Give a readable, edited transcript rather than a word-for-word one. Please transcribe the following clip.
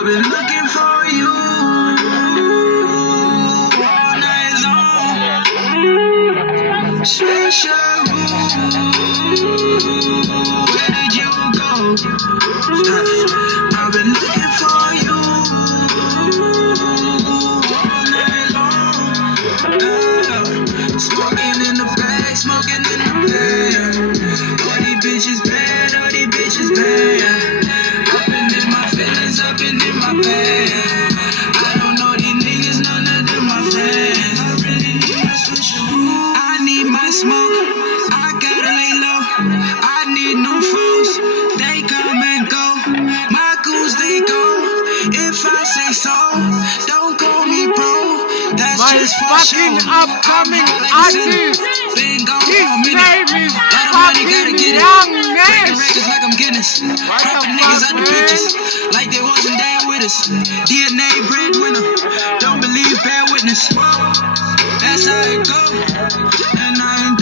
I've been looking for you all night long. Special room, where did you go? I've been looking for you all night long. Smoking in the bag, smoking in the bag. All these bitches bad, all these bitches bad. Up and in my feelings, up and in my bag. I don't know these niggas, none of them my friends. I really need my switch. I need my smoke, I gotta lay low. I need new foes, they come and go. My goons, they go. If I say so, don't call me bro. That's My just for fucking show. upcoming artist. Been gone His for a minute. name is Lot of money, gotta fucking get it. Young Breaking Ness. records like I'm Guinness. Dropping niggas out the pictures like they wasn't there with us. DNA breadwinner. Don't believe, bear witness. That's how it go. And I ain't